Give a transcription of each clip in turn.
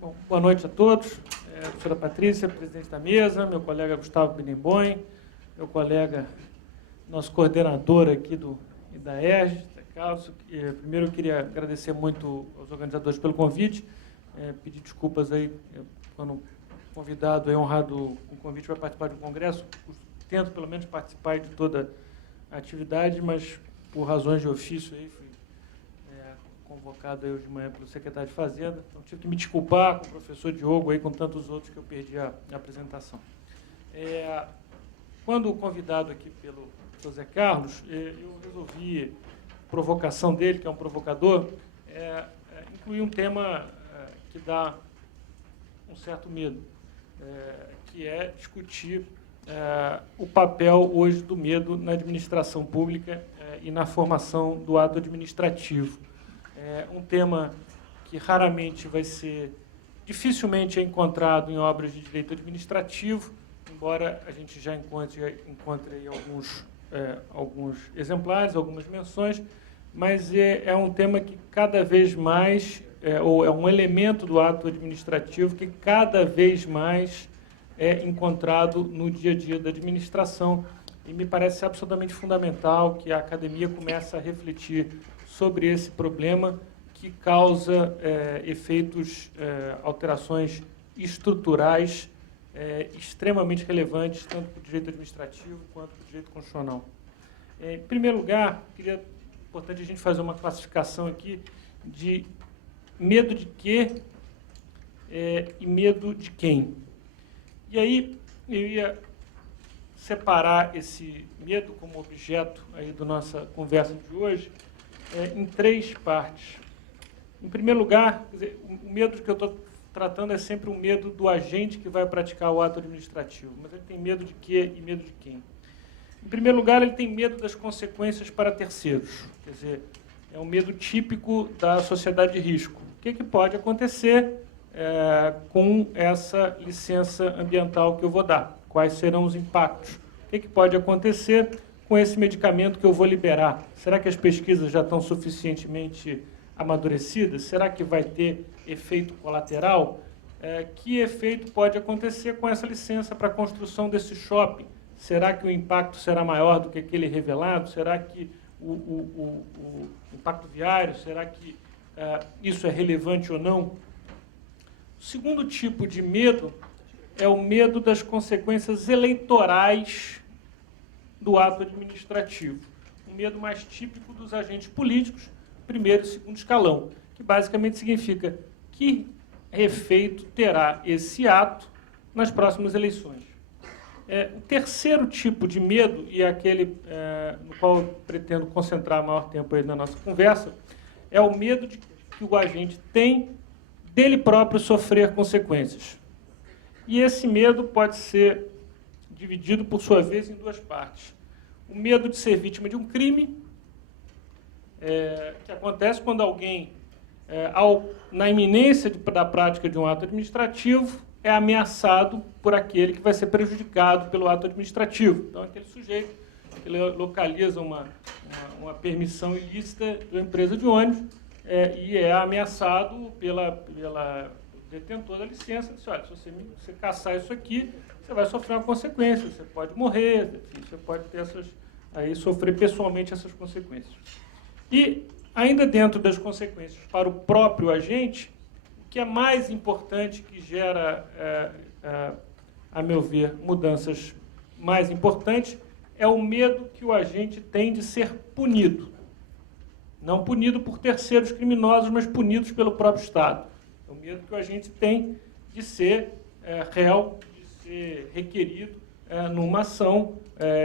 Bom, boa noite a todos. Professora Patrícia, presidente da mesa, meu colega Gustavo Binemboim, meu colega, nosso coordenador aqui do IDAERJ, Carlos. Primeiro, eu queria agradecer muito aos organizadores pelo convite, pedir desculpas aí, quando convidado, honrado com o convite para participar do congresso. Tento, pelo menos, participar de toda a atividade, mas, por razões de ofício, aí, fui convocado aí hoje de manhã pelo secretário de Fazenda, então tive que me desculpar com o professor Diogo, aí, com tantos outros que eu perdi a apresentação. Quando convidado aqui pelo José Carlos, eu resolvi, provocação dele, que é um provocador, incluir um tema que dá um certo medo, que é discutir o papel hoje do medo na administração pública e na formação do ato administrativo. Um tema que raramente dificilmente é encontrado em obras de direito administrativo, embora a gente já encontre aí alguns exemplares, algumas menções, mas é um tema que cada vez mais, ou é um elemento do ato administrativo que cada vez mais é encontrado no dia a dia da administração, e me parece absolutamente fundamental que a academia comece a refletir sobre esse problema que causa alterações estruturais extremamente relevantes, tanto para o direito administrativo quanto para o direito constitucional. Em primeiro lugar, importante a gente fazer uma classificação aqui de medo de quê e medo de quem. E aí eu ia separar esse medo como objeto aí da nossa conversa de hoje em três partes. Em primeiro lugar, quer dizer, o medo que eu estou tratando é sempre um medo do agente que vai praticar o ato administrativo, mas ele tem medo de quê e medo de quem? Em primeiro lugar, ele tem medo das consequências para terceiros, quer dizer, é um medo típico da sociedade de risco. O que pode acontecer com essa licença ambiental que eu vou dar? Quais serão os impactos? O que pode acontecer com esse medicamento que eu vou liberar? Será que as pesquisas já estão suficientemente amadurecidas? Será que vai ter efeito colateral? Que efeito pode acontecer com essa licença para a construção desse shopping? Será que o impacto será maior do que aquele revelado? Será que o impacto viário, será que isso é relevante ou não? O segundo tipo de medo é o medo das consequências eleitorais do ato administrativo. Um medo mais típico dos agentes políticos, primeiro e segundo escalão, que basicamente significa que efeito terá esse ato nas próximas eleições. O terceiro tipo de medo, e é aquele no qual eu pretendo concentrar maior tempo aí na nossa conversa, é o medo de que o agente tem dele próprio sofrer consequências. E esse medo pode ser dividido, por sua vez, em duas partes. O medo de ser vítima de um crime, que acontece quando alguém, na iminência da prática de um ato administrativo, é ameaçado por aquele que vai ser prejudicado pelo ato administrativo. Então, aquele sujeito que localiza uma permissão ilícita da empresa de ônibus e é ameaçado pela detentor da licença, diz, olha, se você caçar isso aqui, você vai sofrer uma consequência, você pode morrer, enfim, você pode ter sofrer pessoalmente essas consequências. E, ainda dentro das consequências para o próprio agente, o que é mais importante, que gera, a meu ver, mudanças mais importantes, é o medo que o agente tem de ser punido. Não punido por terceiros criminosos, mas punidos pelo próprio Estado. É o medo que o agente tem de ser réu, de ser requerido numa ação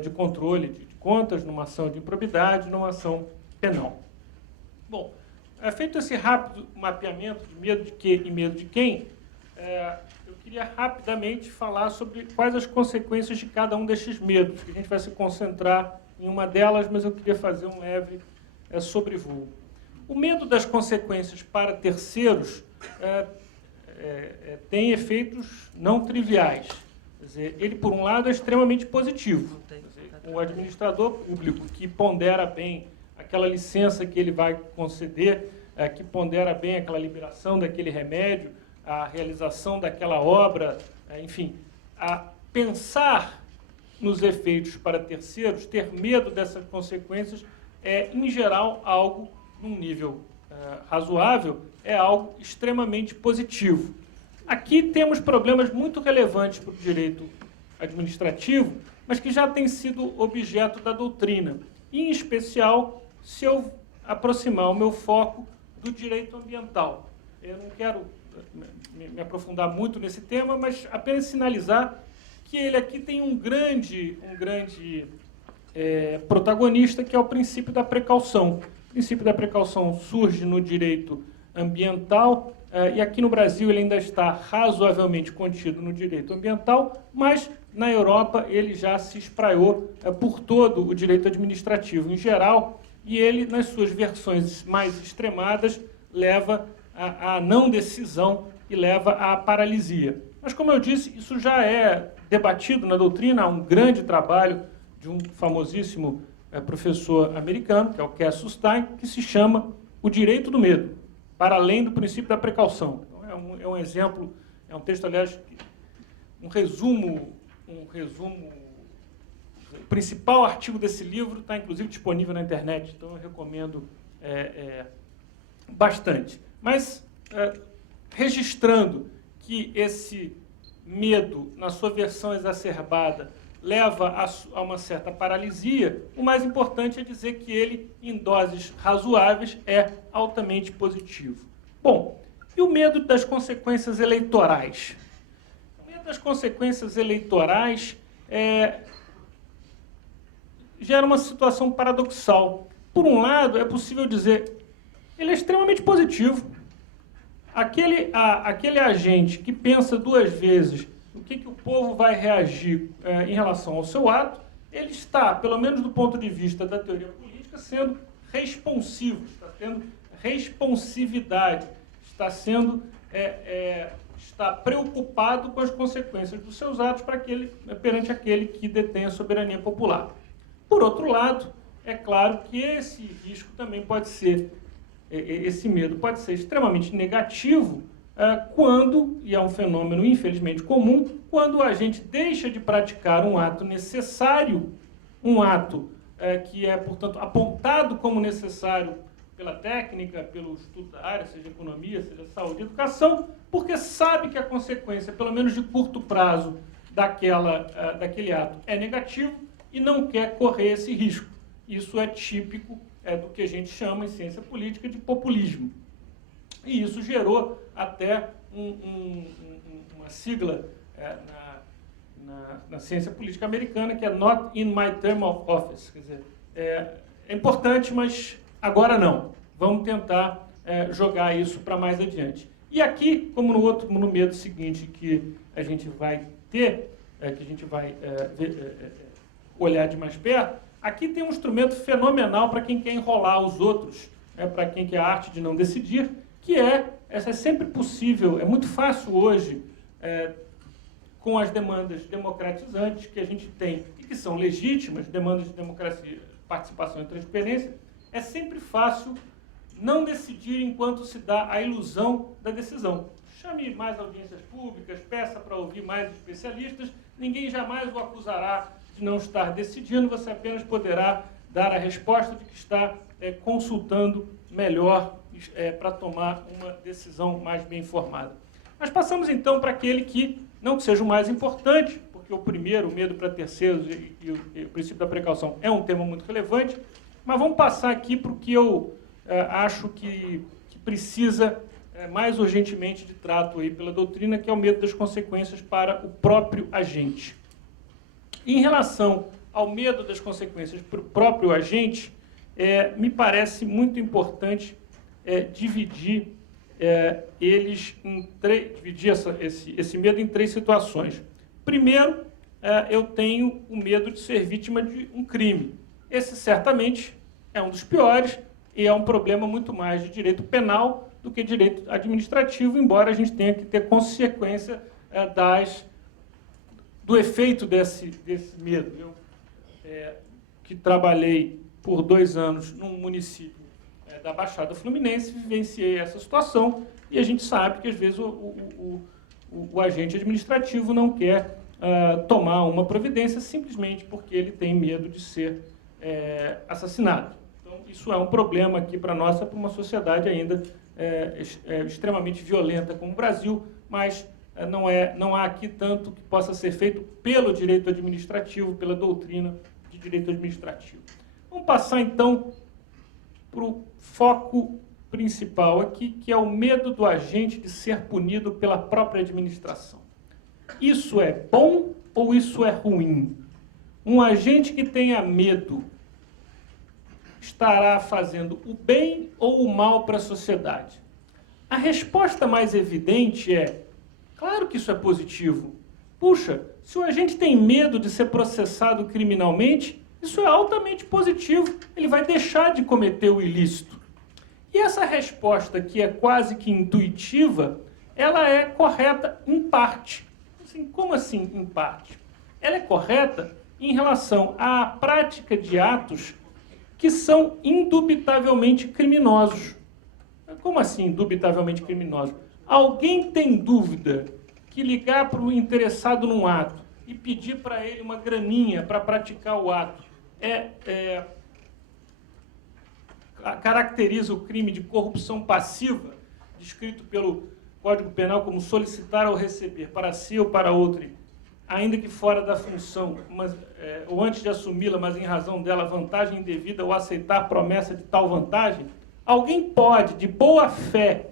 de controle de contas, numa ação de improbidade, numa ação penal. Bom, feito esse rápido mapeamento de medo de quê e medo de quem, eu queria rapidamente falar sobre quais as consequências de cada um destes medos, que a gente vai se concentrar em uma delas, mas eu queria fazer um leve sobrevoo. O medo das consequências para terceiros tem efeitos não triviais. Quer dizer, ele, por um lado, é extremamente positivo. Quer dizer, o administrador público que pondera bem aquela licença que ele vai conceder, que pondera bem aquela liberação daquele remédio, a realização daquela obra, enfim, a pensar nos efeitos para terceiros, ter medo dessas consequências, é, em geral, algo, num nível razoável, é algo extremamente positivo. Aqui temos problemas muito relevantes para o direito administrativo, mas que já têm sido objeto da doutrina. E, em especial, se eu aproximar o meu foco do direito ambiental. Eu não quero me aprofundar muito nesse tema, mas apenas sinalizar que ele aqui tem um grande protagonista, que é o princípio da precaução. O princípio da precaução surge no direito ambiental, e aqui no Brasil ele ainda está razoavelmente contido no direito ambiental, mas na Europa ele já se espraiou por todo o direito administrativo em geral, e ele, nas suas versões mais extremadas, leva à não decisão e leva à paralisia. Mas, como eu disse, isso já é debatido na doutrina. Há um grande trabalho de um famosíssimo professor americano, que é o Cassius Stein, que se chama O Direito do Medo, para além do princípio da precaução. Então, é um exemplo, é um texto, aliás, um resumo. O principal artigo desse livro está, inclusive, disponível na internet, então eu recomendo bastante. Mas, registrando que esse medo, na sua versão exacerbada, leva a uma certa paralisia, o mais importante é dizer que ele, em doses razoáveis, é altamente positivo. Bom, e o medo das consequências eleitorais? O medo das consequências eleitorais gera uma situação paradoxal. Por um lado, é possível dizer, ele é extremamente positivo. Aquele agente que pensa duas vezes o que o povo vai reagir em relação ao seu ato, ele está, pelo menos do ponto de vista da teoria política, sendo responsivo, está tendo responsividade, está preocupado com as consequências dos seus atos perante aquele que detém a soberania popular. Por outro lado, é claro que esse risco também pode ser, esse medo pode ser extremamente negativo quando, e é um fenômeno infelizmente comum, quando a gente deixa de praticar um ato necessário, um ato que é, portanto, apontado como necessário pela técnica, pelo estudo da área, seja economia, seja saúde e educação, porque sabe que a consequência, pelo menos de curto prazo, daquele ato é negativo e não quer correr esse risco. Isso é típico do que a gente chama, em ciência política, de populismo. E isso gerou até uma sigla na ciência política americana, que é Not in my term of office. Quer dizer, é importante, mas agora não. Vamos tentar jogar isso para mais adiante. E aqui, como no medo seguinte que a gente vai ter, que a gente vai olhar de mais perto, aqui tem um instrumento fenomenal para quem quer enrolar os outros, para quem quer a arte de não decidir, que essa é sempre possível, é muito fácil hoje, com as demandas democratizantes que a gente tem, e que são legítimas, demandas de democracia, participação e transparência, é sempre fácil não decidir enquanto se dá a ilusão da decisão. Chame mais audiências públicas, peça para ouvir mais especialistas, ninguém jamais o acusará de não estar decidindo, você apenas poderá dar a resposta de que está consultando melhor para tomar uma decisão mais bem informada. Mas passamos então para aquele que, não que seja o mais importante, porque o primeiro, o medo para terceiros e o princípio da precaução é um tema muito relevante, mas vamos passar aqui para o que eu acho que precisa mais urgentemente de trato aí pela doutrina, que é o medo das consequências para o próprio agente. Em relação ao medo das consequências para o próprio agente, me parece muito importante dividir esse medo em três situações. Primeiro, eu tenho o medo de ser vítima de um crime. Esse, certamente, é um dos piores e é um problema muito mais de direito penal do que direito administrativo, embora a gente tenha que ter consciência do efeito desse medo. Eu, que trabalhei por 2 anos num município da Baixada Fluminense, vivenciei essa situação e a gente sabe que, às vezes, o agente administrativo não quer tomar uma providência simplesmente porque ele tem medo de ser assassinado. Então, isso é um problema aqui para nós, para uma sociedade ainda extremamente violenta como o Brasil, mas não há aqui tanto que possa ser feito pelo direito administrativo, pela doutrina de direito administrativo. Vamos passar, então, para o foco principal aqui, que é o medo do agente de ser punido pela própria administração. Isso é bom ou isso é ruim? Um agente que tenha medo estará fazendo o bem ou o mal para a sociedade? A resposta mais evidente é: claro que isso é positivo. Puxa, se o agente tem medo de ser processado criminalmente, isso é altamente positivo. Ele vai deixar de cometer o ilícito. E essa resposta, que é quase que intuitiva, ela é correta em parte. Assim, como assim em parte? Ela é correta em relação à prática de atos que são indubitavelmente criminosos. Como assim indubitavelmente criminosos? Alguém tem dúvida que ligar para o interessado num ato e pedir para ele uma graninha para praticar o ato caracteriza o crime de corrupção passiva, descrito pelo Código Penal como solicitar ou receber para si ou para outro, ainda que fora da função, ou antes de assumi-la, mas em razão dela, vantagem indevida, ou aceitar promessa de tal vantagem? Alguém pode, de boa fé,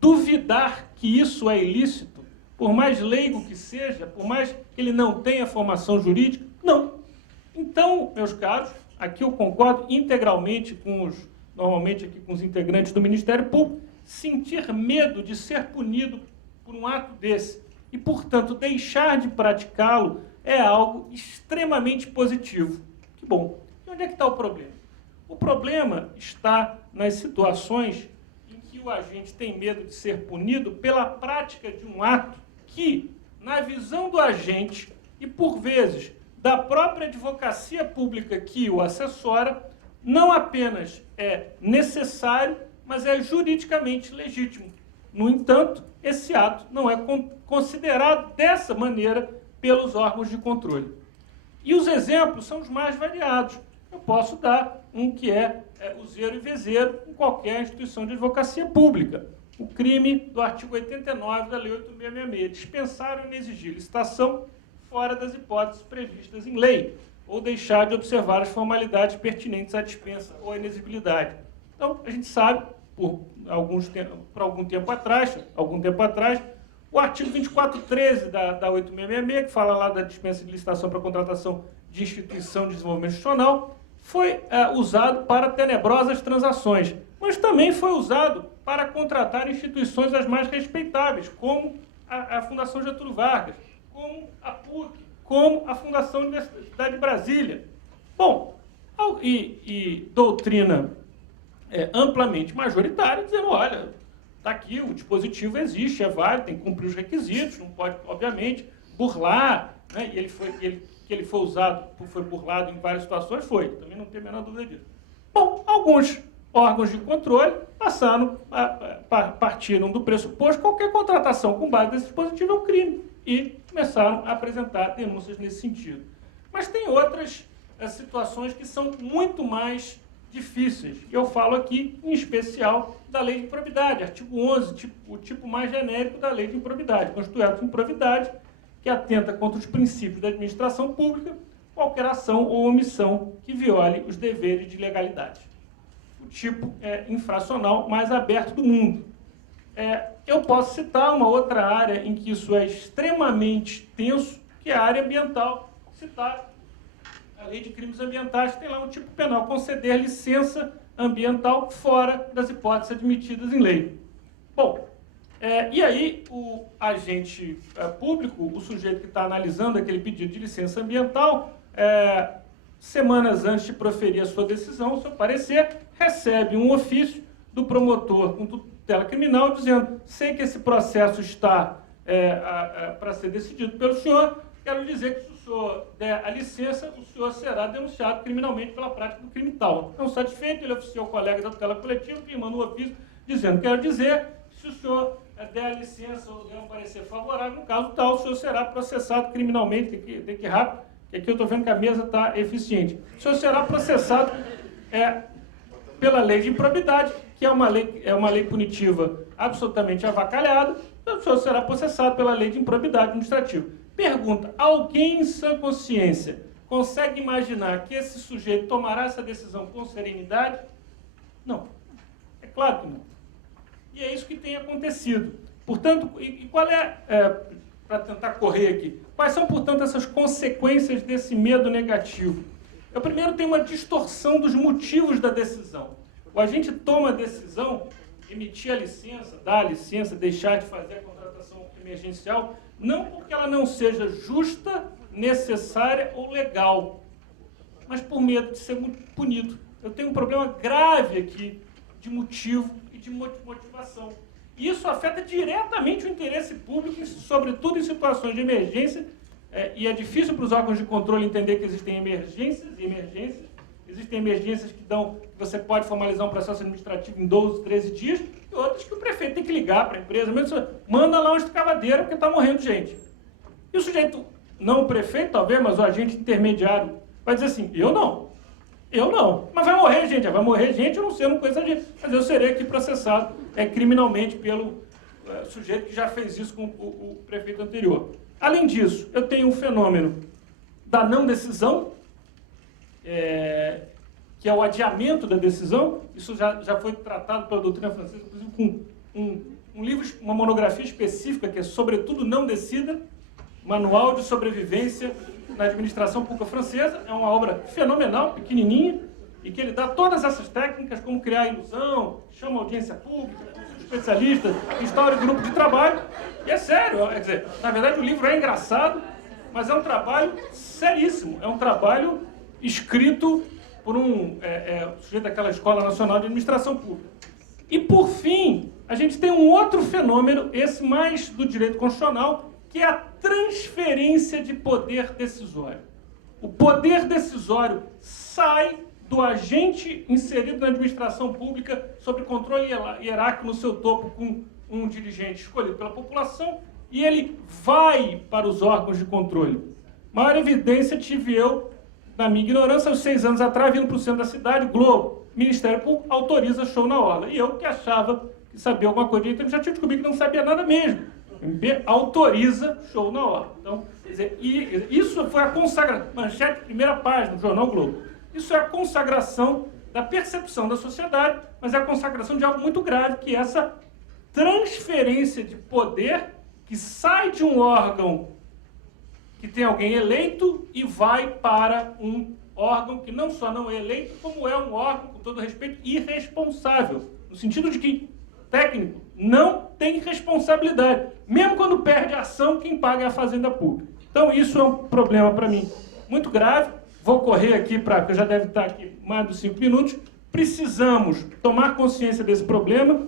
duvidar que isso é ilícito, por mais leigo que seja, por mais que ele não tenha formação jurídica? Não. Então, meus caros, aqui eu concordo integralmente normalmente aqui com os integrantes do Ministério Público, sentir medo de ser punido por um ato desse e, portanto, deixar de praticá-lo é algo extremamente positivo. Que bom. E onde é que está o problema? O problema está nas situações em que o agente tem medo de ser punido pela prática de um ato que, na visão do agente e, por vezes, da própria advocacia pública que o assessora, não apenas é necessário, mas é juridicamente legítimo. No entanto, esse ato não é considerado dessa maneira pelos órgãos de controle. E os exemplos são os mais variados. Eu posso dar um que é useiro e vezeiro em qualquer instituição de advocacia pública. O crime do artigo 89 da Lei 8.666, dispensar ou inexigir licitação fora das hipóteses previstas em lei, ou deixar de observar as formalidades pertinentes à dispensa ou à inexigibilidade. Então, a gente sabe, por algum tempo atrás, o artigo 24.13 da 8.666, que fala lá da dispensa de licitação para contratação de instituição de desenvolvimento institucional, foi usado para tenebrosas transações, mas também foi usado para contratar instituições as mais respeitáveis, como a Fundação Getúlio Vargas, como a PUC, como a Fundação Universidade de Brasília. Bom, e doutrina amplamente majoritária, dizendo, olha, está aqui, o dispositivo existe, é válido, tem que cumprir os requisitos, não pode, obviamente, burlar, né? E ele foi burlado em várias situações, também não tem a menor dúvida disso. Bom, alguns órgãos de controle partiram do pressuposto que qualquer contratação com base nesse dispositivo é um crime e começaram a apresentar denúncias nesse sentido. Mas tem outras situações que são muito mais difíceis. Eu falo aqui, em especial, da Lei de Improbidade, artigo 11, o tipo mais genérico da Lei de Improbidade. Constitui ato de improbidade que atenta contra os princípios da administração pública, qualquer ação ou omissão que viole os deveres de legalidade. O tipo infracional mais aberto do mundo. Eu posso citar uma outra área em que isso é extremamente tenso, que é a área ambiental. Citar a Lei de Crimes Ambientais, que tem lá um tipo penal, conceder licença ambiental fora das hipóteses admitidas em lei. Bom, e aí o agente público, o sujeito que está analisando aquele pedido de licença ambiental, semanas antes de proferir a sua decisão, o seu parecer, recebe um ofício do promotor com tutela criminal dizendo: sei que esse processo está para ser decidido pelo senhor, quero dizer que se o senhor der a licença, o senhor será denunciado criminalmente pela prática do crime tal. Não satisfeito, ele oficiou o colega da tutela coletiva que manda um ofício dizendo: quero dizer, se se o senhor der a licença ou der um parecer favorável, no caso tal, o senhor será processado criminalmente, tem que ir rápido, que aqui eu estou vendo que a mesa está eficiente. O senhor será processado pela lei de improbidade, que é uma lei punitiva absolutamente avacalhada, então o senhor será processado pela lei de improbidade administrativa. Pergunta, alguém em sã consciência consegue imaginar que esse sujeito tomará essa decisão com serenidade? Não. É claro que não. E é isso que tem acontecido. Portanto, e qual para tentar correr aqui, quais são, portanto, essas consequências desse medo negativo? Eu primeiro tenho uma distorção dos motivos da decisão. O agente toma a decisão, emitir a licença, dar a licença, deixar de fazer a contratação emergencial, não porque ela não seja justa, necessária ou legal, mas por medo de ser punido. Eu tenho um problema grave aqui de motivo e de motivação. E isso afeta diretamente o interesse público, sobretudo em situações de emergência, e é difícil para os órgãos de controle entender que existem emergências e emergências. Existem emergências que você pode formalizar um processo administrativo em 12, 13 dias, e outras que o prefeito tem que ligar para a empresa, mesmo manda lá uma escavadeira porque está morrendo gente. E o sujeito, não o prefeito talvez, mas o agente intermediário, vai dizer assim, eu não. Mas vai morrer gente, eu não conheço a gente, mas eu serei aqui processado criminalmente pelo sujeito que já fez isso com o prefeito anterior. Além disso, eu tenho um fenômeno da não decisão, que é o adiamento da decisão. Isso já foi tratado pela doutrina francesa, inclusive com um livro, uma monografia específica, que é Sobretudo Não Decida, Manual de Sobrevivência na Administração Pública Francesa. É uma obra fenomenal, pequenininha, e que ele dá todas essas técnicas, como criar ilusão, chama audiência pública, especialistas, instaura grupo de trabalho. E é sério, quer dizer, na verdade o livro é engraçado, mas é um trabalho seríssimo, é um trabalho escrito por um sujeito daquela Escola Nacional de Administração Pública. E, por fim, a gente tem um outro fenômeno, esse mais do direito constitucional, que é a transferência de poder decisório. O poder decisório sai do agente inserido na administração pública sob controle hierárquico no seu topo com um dirigente escolhido pela população e ele vai para os órgãos de controle. Maior evidência tive eu, na minha ignorância, aos 6 anos atrás, vindo para o centro da cidade, Globo, Ministério Público autoriza show na orla. E eu que achava que sabia alguma coisa de direito, já tinha descoberto que não sabia nada mesmo. O MP autoriza show na orla. Então, quer dizer, isso foi a consagração, manchete, primeira página do Jornal Globo. Isso é a consagração da percepção da sociedade, mas é a consagração de algo muito grave, que é essa transferência de poder que sai de um órgão que tem alguém eleito e vai para um órgão que não só não é eleito, como é um órgão, com todo respeito, irresponsável. No sentido de que, técnico, não tem responsabilidade. Mesmo quando perde a ação, quem paga é a Fazenda Pública. Então, isso é um problema para mim muito grave. Vou correr aqui, porque já deve estar aqui mais de 5 minutos. Precisamos tomar consciência desse problema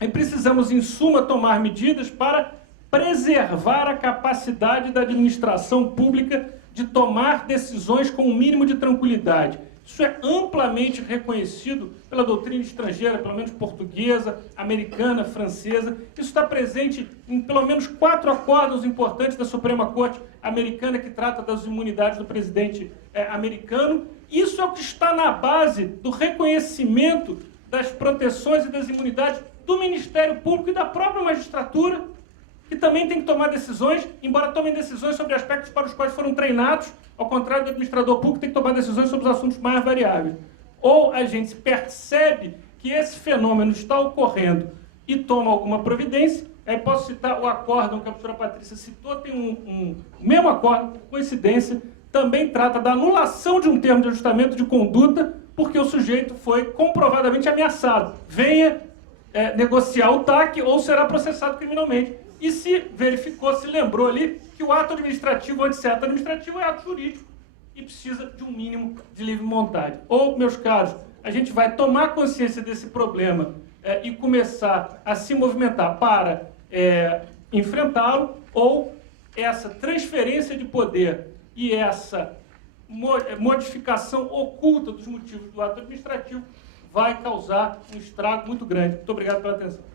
e precisamos, em suma, tomar medidas para preservar a capacidade da administração pública de tomar decisões com um mínimo de tranquilidade. Isso é amplamente reconhecido pela doutrina estrangeira, pelo menos portuguesa, americana, francesa. Isso está presente em pelo menos 4 acordos importantes da Suprema Corte americana, que trata das imunidades do presidente americano. Isso é o que está na base do reconhecimento das proteções e das imunidades do Ministério Público e da própria magistratura, que também tem que tomar decisões, embora tomem decisões sobre aspectos para os quais foram treinados, ao contrário do administrador público, tem que tomar decisões sobre os assuntos mais variáveis. Ou a gente percebe que esse fenômeno está ocorrendo e toma alguma providência. Aí posso citar o acórdão que a professora Patrícia citou, tem um mesmo acórdão, coincidência, também trata da anulação de um termo de ajustamento de conduta, porque o sujeito foi comprovadamente ameaçado. Venha negociar o TAC ou será processado criminalmente. E se verificou, se lembrou ali, que o ato administrativo, antes de ser ato administrativo, é ato jurídico e precisa de um mínimo de livre vontade. Ou, meus caros, a gente vai tomar consciência desse problema e começar a se movimentar para enfrentá-lo, ou essa transferência de poder e essa modificação oculta dos motivos do ato administrativo vai causar um estrago muito grande. Muito obrigado pela atenção.